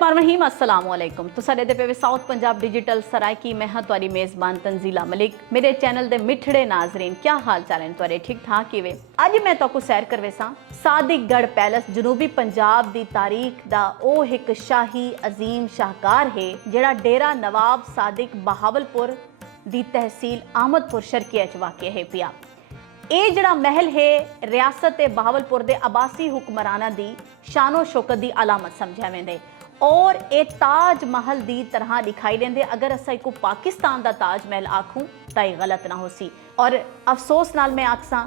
बिस्मिल्लाहिर्रहमानिर्रहीम अस्सलाम वालेकुम। तो साडे दे पे साउथ पंजाब डिजिटल सरायकी मैं हाँ तुहाडी मेज़बान तंजीला मलिक। मेरे चैनल दे मिठड़े नाजरीन क्या हाल चाल हैं तुहाडे, ठीक ठाक किवे? अज मैं तुहानू सैर करवेसां सादिकगढ़ पैलेस जनूबी पंजाब दी तारीख दा ओह एक शाही अजीम शाहकार है जिहड़ा डेरा नवाब सादिक बहावलपुर दी तहसील आमदपुर शर्किया च वाक़ है पिया। ये जड़ा महल है रियासत बहावलपुर के आबासी हुक्मराना की शानो शौकत की अलामत समझा वेंदे और ये ताज महल की तरह दिखाई देंदे। अगर असा को पाकिस्तान का ताज महल आखूँ तो ये गलत ना हो सी। और अफसोस नाल मैं आखसा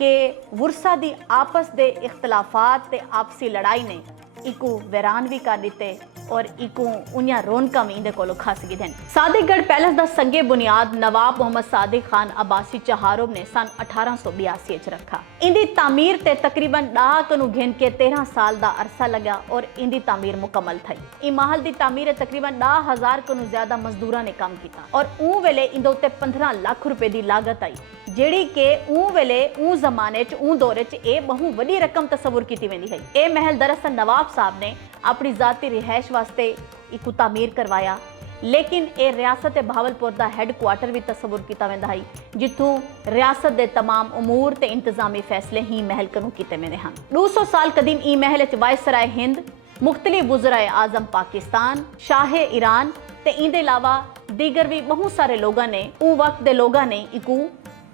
कि वुरसा की आपस के इख्तलाफात ते आपसी लड़ाई ने इको वैरान भी कर दिते और इको उन्या रौनक भी इहदे कोलों खस गए। सादिकगढ़ पैलेस का संगे बुनियाद नवाब मोहम्मद सादिक खान अब्बासी चहारों ने सन 1882 च रखा। इंदी तामीर ते तकरीबन डाक नू गिन के 13 साल का अरसा लगा और इंदी तामीर मुकम्मल थी। इ महल की तामीर तकरीबन 10,000 को ज्यादा मजदूरों ने काम किया और ऊ वेले इंदे उत्ते 15 लाख रुपए की लागत आई, जिहड़ी के ऊ वेले ऊ जमाने च ऊ दौरे च ए बहु वड्डी रकम तस्वुर की वेंदी है। ए महल दरअसल नवाब साहब ने अपनी जाती रिहाइश वास्ते इकू तामीर करवाया, लेकिन ये रियासत बहावलपुर का हैडक्वार्टर भी तस्वुर किया वेंदा है जिथों रियासत के तमाम उमूर ते इंतजामी फैसले ही महल कनू किते वेंदे हन। 200 साल कदीम ई महल च वायसराय हिंद, मुख्तलिफ वज़राए आज़म पाकिस्तान, शाह ईरान ते इनके अलावा दीगर भी बहुत सारे लोगों ने ऊ वक्त के लोगों ने इकू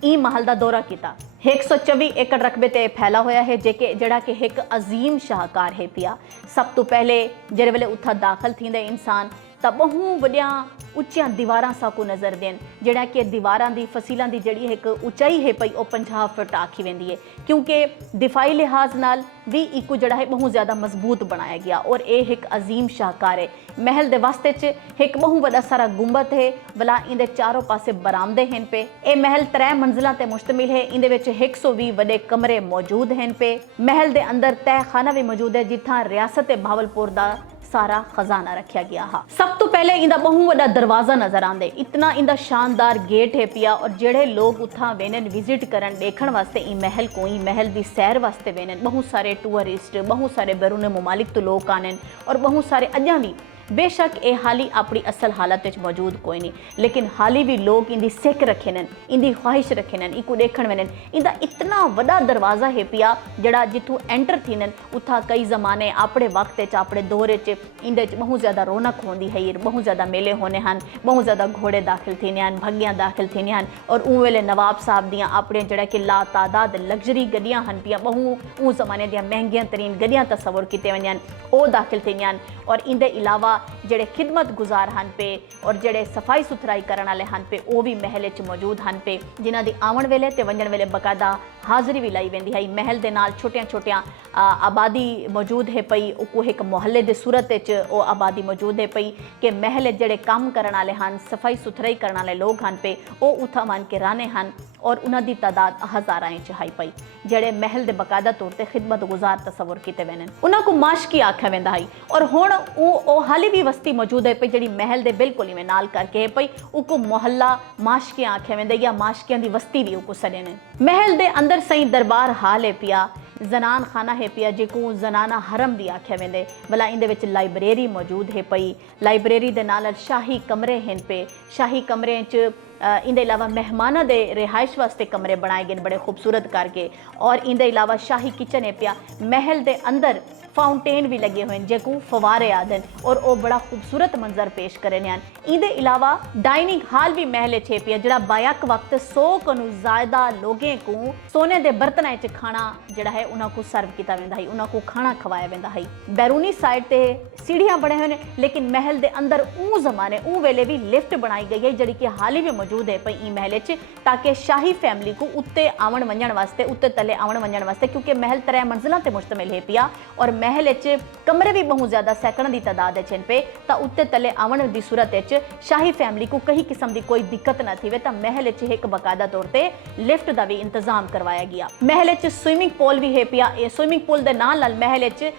ई महल का दौरा किया। 124 एकड़ रकबे ते फैला होया है जेके जड़ा कि एक अजीम शाहकार है पिया। सब तो पहले जेरे वेले उथा दाखिल थींदे इंसान तब बहु वड्डियां उच्चियां दीवारां साकू नज़र देन, जड़ा कि दीवारां दी फसीलां दी जड़ी एक ऊंचाई है पई ओ 50 फुट आखी वेंदी है, क्योंकि दिफाई लिहाज नाल भी इको जड़ा है बहुत ज़्यादा मजबूत बनाया गया और ये एक अजीम शाहकार है। महल दे वास्ते च एक बहु बड़ा सारा गुंबद है, भला इंदे चारों पासे बरामदे हैं पे। ये महल 3 मंजिलों ते मुश्तमिल है, इंदे विच 120 वड्डे कमरे मौजूद हैं पे। महल दे अंदर तय खाना भी मौजूद है जिथा रियासत बहावलपुर दा सारा खजाना रखा गया हा। सब तो पहले इंदा बहु बड़ा दरवाजा नजर आंदे, इतना इंदा शानदार गेट है पिया और जेड़े लोग उथा वेनन विजिट करन देखण वास्ते ई महल को ई महल दी सैर वास्ते वेनन बहुत सारे टूरिस्ट, बहुत सारे बैरून मुमालिक तो लोग आनन और बहुत सारे अजा भी बेशक ये हाली अपनी असल हालत मौजूद कोई नहीं, लेकिन हाली भी लोग इंदी सिक रखे न, इंदी ख्वाहिश रखे न, इको देखण वेनन। इंदा इतना वड़ा दरवाजा है पिया जड़ा जिथों एंटर थीनन उथा कई जमाने अपने वक्त अपने दौरे च इंदे बहुत ज़्यादा रौनक होंदी है, बहुत ज़्यादा मेले होने हैं, बहुत ज़्यादा घोड़े दाखिल थीने हैं, भगियां दाखिल थीने हैं और ऊ वेले नवाब साहब दियाँ अपने जड़ा कि ला तादाद लग्जरी गड्डियां हैं पिया, बहु ऊ जमाने दियां महंगियां तरीन गड्डियां तस्वुर किते वञन ओ दाखिल थीने हैं। और इंदे अलावा जेड़े खिदमत गुजार हैं पे और जेड़े सफाई सुथराई करने वाले हैं पे वो भी महल च मौजूद हैं पे, जिन्हां दी आवन वेले ते वंजण वेले बकायदा हाज़री भी लाई वेंदी है। महल दे नाल छोटियां छोटियां आबादी मौजूद है पई, को एक मुहल्ले दे सूरत च वो आबादी मौजूद है पई कि महल जेड़े काम करने वाले हैं, सफाई सुथराई करने वाले लोग हैं पे वो उथा मन के रहने हैं और उन्हां दी तादाद हज़ारां च हाई पई, जेड़े महल दे बकायदा तौर ते खिदमत गुजार तस्वुर किते वेनन। उन्हां को माशकी आख्या वेंदा है और हुण ओ हाली भी वस्ती मौजूद है पई जेड़ी महल दे बिल्कुल ही नाल करके है पई, उको मोहल्ला माशकियां आख्या वेंदा या माशकियां दी वस्ती भी उको सड़े। महल दे अंदर सही दरबार हाल है पिया, जनान खाना है पिया जेको जनाना हरम भी आख्या वेंदे, भला इंदे विच लाइब्रेरी मौजूद है पई। लाइब्रेरी दे नाल शाही कमरे हैं पे, शाही कमरे च इंदे अलावा मेहमाना दे रिहाइश वास्ते कमरे बनाए गए बड़े खूबसूरत करके और इंदे अलावा शाही किचन है पिया। महल दे अंदर फाउंटेन भी लगे हुए हैं जेको फवारे आदन और वो बड़ा खूबसूरत मंजर पेश करे हैं। इंदे अलावा डाइनिंग हॉल भी महल छे पिया जड़ा बायक वक्त 100 कनु ज़्यादा लोगों को सोने के बर्तन च खाना जड़ा है उन्होंने सर्व किया वेंदा है, उन्होंने खाना खवाया वेंदा है। बैरूनी साइड ते सीढ़ियां बने हुए हैं, लेकिन महल दे अंदर ऊ जमाने ऊ वेले भी लिफ्ट बनाई गई है जड़ी कि हाली भी मौजूद है पई ई महल च, ताकि शाही फैमिली को उत्ते आवन वंजण वास्ते उत्ते तले आवन वंजण वास्ते, क्योंकि महल 3 मंजिलों ते मुश्तमिल है पिया और महल च कमरे भी बहुत ज़्यादा सैकड़ों की तादाद है पे, तो उत्ते तले आवन की सूरत शाही फैमिली को कई किस्म की कोई दिक्कत न थी तो महल च एक बकायदा तौर पर लिफ्ट का भी इंतजाम करवाया गया। महल च स्विमिंग पूल भी है पिया, स्विमिंग पूल के नाल महल च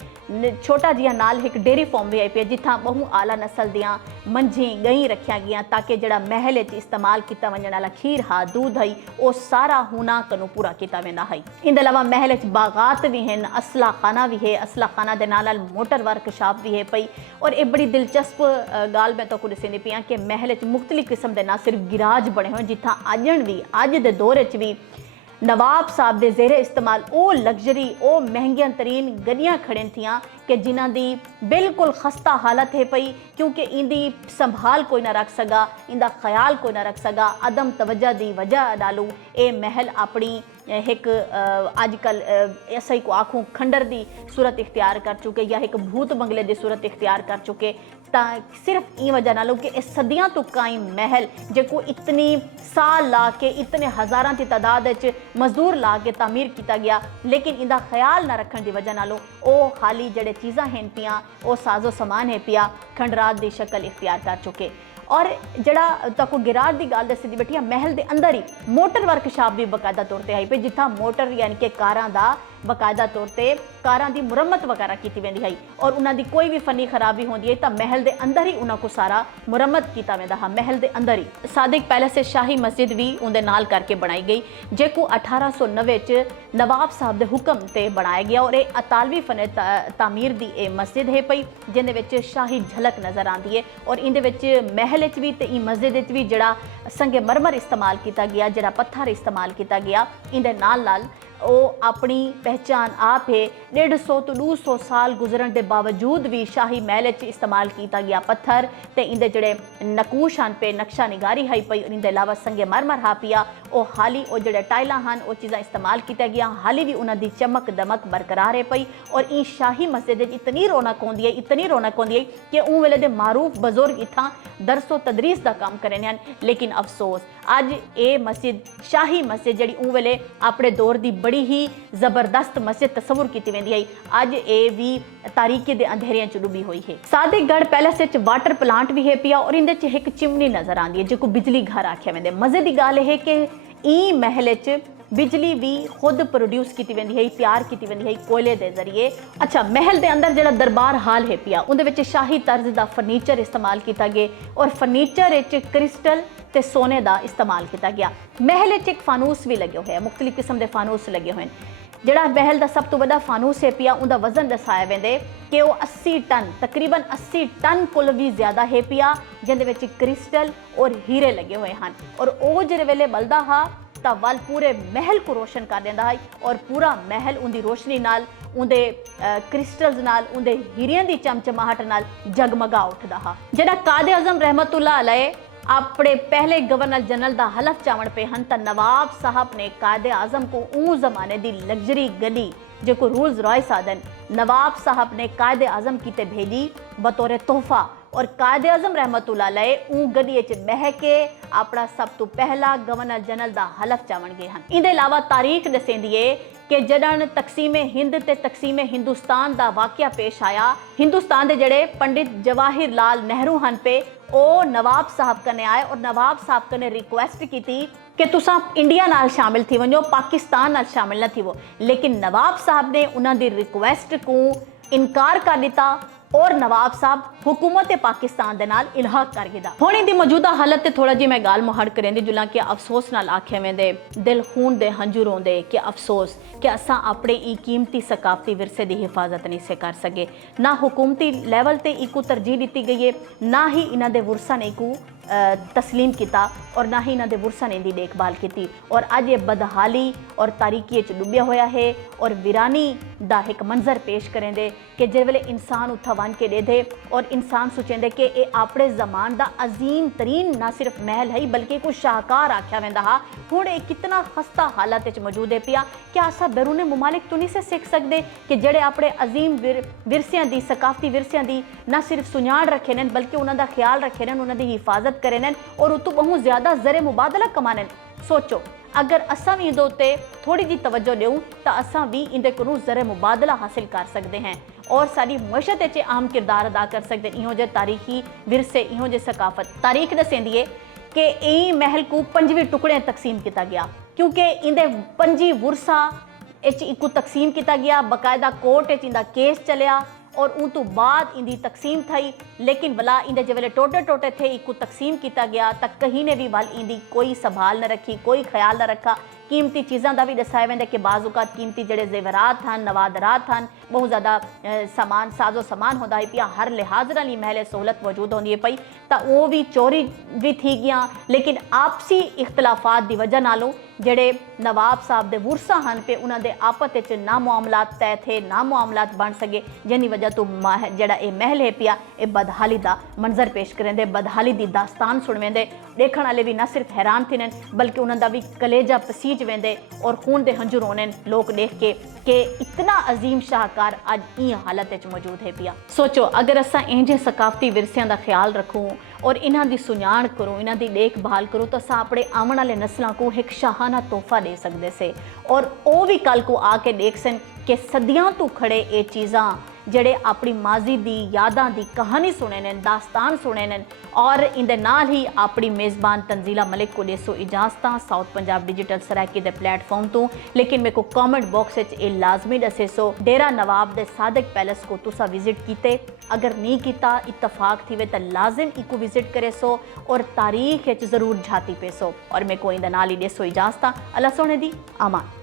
छोटा जिहा नाल एक डेयरी फार्म भी आई पिया जिथा बहु आला नस्ल दियां मंझी गई रखिया गई ताकि जड़ा महल इस्तेमाल किया वजन वाला खीर हा दूध है वो सारा हुना कनू पूरा किया वेंदा है। इन अलावा महल बागात भी हैं, असला खाना भी है, असला खाना के नाल मोटर वर्कशॉप भी है पई। और एक बड़ी दिलचस्प गाल मैं तो दसी पिया कि महल मुख्तलिफ किस्म के ना सिर्फ गिराज बने हुए जिथा अजन भी अज के दौर भी नवाब साहब के जेरे इस्तेमाल वो लग्जरी वो महंगिया तरीन गड्डियां खड़न थियां कि जिन्हां दी बिल्कुल खस्ता हालत है पई क्योंकि इंदी संभाल कोई ना रख सका, इंदा ख्याल कोई ना रख सका। अदम तवज्जा दी वजह नालों ये महल अपनी एक अजकल ऐसा ही को आखूँ खंडर की सूरत इख्तियार कर चुके या एक भूत बंगले की सूरत इख्तियार कर चुके। सिर्फ ई वजह नालों कि सदियां तो कायम महल जो इतनी साल ला के इतने हज़ारां की तादाद मजदूर ला के तामीर किया गया लेकिन इंदा ख्याल ना रखने की वजह नालों वो खाली जड़े चीज़ां हैं पिया वो साजो समान है पिया खंडरात की शक्ल इख्तियार कर चुके। और जड़ा तको गिराज की गाल दसी बैठी महल के अंदर ही मोटर वर्कशॉप भी बाकायदा तौर पर आई पे जिथा मोटर यानी कि कारां दा बाकायदा तौर पर कारां की मुरम्मत वगैरह की वेंदी है और उन्होंने कोई भी फनी खराबी होती है तो महल के अंदर ही उन्होंने को सारा मुरम्मत किया वेंदा हा। महल के अंदर ही सादिक पैलेस शाही मस्जिद भी उनके नाल करके बनाई गई जेको 1890 च नवाब साहब के हुक्म से बनाया गया और एक अतालवी फन तामीर की यह मस्जिद है पई जिंदे शाही झलक नज़र आती है। और इहदे महल भी तो मस्जिद भी जड़ा संगे मरमर इस्तेमाल किया गया जड़ा पत्थर इस्तेमाल किया गया इहदे नाल वो अपनी पहचान आप है। 150 तो 200 साल गुजरन के बावजूद भी शाही महल इस्तेमाल किया गया पत्थर ते इंदे जड़े नकूश हैं पे नक्शा निगारी है पई और इनके अलावा संगे मरमर हा पिया वो हाली वो जड़े टाइलां हैं वो चीज़ां इस्तेमाल किया गया हाली भी उन्होंने चमक दमक बरकरार है पई। और ई शाही मस्जिद इतनी रौनक होंदी है इतनी रौनक होंदी है कि उन वेले दे मारूफ बजुर्ग इत्थां दरसो तदरीस का काम करने हैं लेकिन अफसोस अज ये मस्जिद शाही मस्जिद जी उन वेले अपने दौर की बड़ी ही जबरदस्त मस्जिद तस्वुर की वेंदी है अज ये भी तारीकी के अंधेरिया च डुबी हुई है। सादिकगढ़ पैलेस वाटर प्लांट भी है पिया और इनके एक चिमनी नज़र आती है जो बिजली घर आख्या वेंदे। मजे की गल है कि ई महल बिजली भी खुद प्रोड्यूस की वेंदी है तैयार की वेंदी है कोयले के जरिए। अच्छा महल के अंदर जो दरबार हाल है पिया उनके शाही तर्ज का फर्नीचर इस्तेमाल किया गया और फर्नीचर क्रिस्टल ते सोने का इस्तेमाल किया गया। महल एक फानूस भी लगे हुए मुख्तलिफ किस्म के फानूस लगे हुए जड़ा महल का सब तो बड़ा फानूस है पिया उनका वजन दसाया वेंदे कि वो 80 टन तकरीबन 80 टन कुल भी ज़्यादा है पिया जिंदे क्रिस्टल और हीरे लगे हुए हैं और वो जिस वेले बलदा हा तो वल पूरे महल को रोशन कर देंदा है और पूरा महल उनकी रोशनी नाल उनके क्रिस्टल्स नाल उनके हीरियां की चमचमाहट नाल जगमगा उठदा हा। जड़ा कादे आजम रहमतुल्लाह अलैह अपने पहले गवर्नर जनरल का हलफ चावण पे हैं तो नवाब साहब ने कायदे आजम को ऊँ जमाने की लग्जरी गड्डी जो को रोल्स रॉयस आदन नवाब साहब ने कायदे आजम की ते भेजी बतौर तोहफा और कायदे आजम रहमतुल्लाह अलैह ऊँ गड्डी बह के अपना सब तो पहला गवर्नर जनरल का हलफ चावण गए हैं। इनके अलावा तारीख दसेंदी है कि जडन तकसीम हिंद ते तकसीम हिंदुस्तान का वाकया पेश आया हिंदुस्तान के जड़े पंडित जवाहिर लाल नेहरू हैं पे ओ नवाब साहब कने आए और नवाब साहब कने रिक्वेस्ट की थी कि तुसा इंडिया नाल शामिल थी वनो पाकिस्तान नाल शामिल न थी वो लेकिन नवाब साहब ने उन्होंने रिक्वेस्ट को इनकार कर दिता और नवाब साहब हुकूमत पाकिस्तान दे नाल इल्हाक कर गया। हुण इहदी मौजूदा हालत थोड़ा जी मैं गाल मुहाड़ करेंदी जुला कि अफसोस नाल आखे वेंदे दिल खून दे हंजू रोंदे कि अफसोस कि असां अपने ई कीमती सकाफती विरसे की हिफाजत नहीं से कर सके ना हुकूमती लैवल ते इकू तरजीह दी गई है ना ही इन्हां दे वुरसा ने इकू तस्लीम किया और ना ही इन्होंने वुरसा ने दी देखभाल की और अज ये बदहाली और तारीकी डुबिया होया है और वीरानी का एक मंजर पेश करेंदे कि जिस वेले इंसान उत्था वन के दे दे और इंसान सोचेंदे कि ये अपने जमान का अजीम तरीन ना सिर्फ महल है बल्कि कुछ शाहकार आख्या वेंदा हा हुण ये कितना खस्ता हालत मौजूद है पिया क्या असा बैरूनी मुमालिक तो नहीं से सीख सकते कि जड़े अपने अजीम विरसियां दी सकाफती विरसियां दी ना सिर्फ सुञाण रखे ने बल्कि उन्होंने ख्याल रखे ने उन्होंने हिफाजत करें और उतो बहुत ज़्यादा ज़रे मुबादला कमाने। सोचो अगर असा भी इहदे थोड़ी जी तवज्जो देऊँ तो असा भी इहदे कोलों ज़रे मुबादला हासिल कर सकते हैं और साड़ी मुआशरत च अहम किरदार अदा कर सकते हैं। इहो जे तारीखी विरसे इहो जे सकाफत तारीख दसेंदी है कि ई महल को 5 टुकड़े तकसीम किया गया क्योंकि इहदे 5 वुरसा इकू तकसीम किया गया बकायदा कोर्ट इंदा केस चलिया और उन तो बाद इंदी तकसीम थी, लेकिन भला इंदे जे वेले टोटे टोटे थे इको तकसीम किया गया तो कहीं ने भी वाल इंदी कोई संभाल न रखी, कोई ख्याल न रखा। कीमती चीज़ों का भी दसाया वेंदा कि बाज़ात कीमती जड़े जेवरात हैं, नवादरात हैं, बहुत ज़्यादा समान साजो समान होता है पिया, हर लिहाज नाल महल सहूलत मौजूद होती है पई, तो वो भी चोरी भी थी गया। लेकिन आपसी इख्तलाफात की वजह नालों जड़े नवाब साहब के वुरसा हैं पे उन्होंने आपस ना मामलात तय थे, ना मामलात बन सके, जिनी वजह तो जड़ा ये महल है पिया ये बदहाली का मंजर पेश करेंदे, बदहाली की दास्तान सुनवेंदे। देखने वाले भी न सिर्फ हैरान थी बल्कि उन्होंने भी कलेजा पसीज वेंदे और खून के हंजू रोने लोग देख के कि इतना अजीम शाहकार अज ई हालत मौजूद है पिया। सोचो अगर असा इंजे सकाफती विरसियां का ख्याल रखूँ और इन्हां दी सुञाण करूँ, इन्हां दी देखभाल करूँ, तो असा अपने आने वाले नस्लों को एक शाहाना तोहफा दे सकते से और वो भी कल को आके देख सन कि सदियां तो खड़े ये चीज़ां जड़े अपनी माजी दी यादां दी कहानी सुने ने, दास्तान सुने ने और इंदे नाल ही अपनी मेज़बान तंजीला मलिक को देसो इजाजत साउथ पंजाब डिजिटल सरायकी दे प्लेटफॉर्म तो। लेकिन मेरे को कमेंट बॉक्स ये लाजमी दसे सो डेरा नवाब दे सादिक पैलेस को तुसा विजिट कीते, अगर नहीं किया इतफाक थी वे तो लाजिम इको विजिट करे सो और तारीख जरूर झाती पे सो। और मेरे को इंदे नाल ही देसो इजाजत, अल्लाह सोने दी अमान।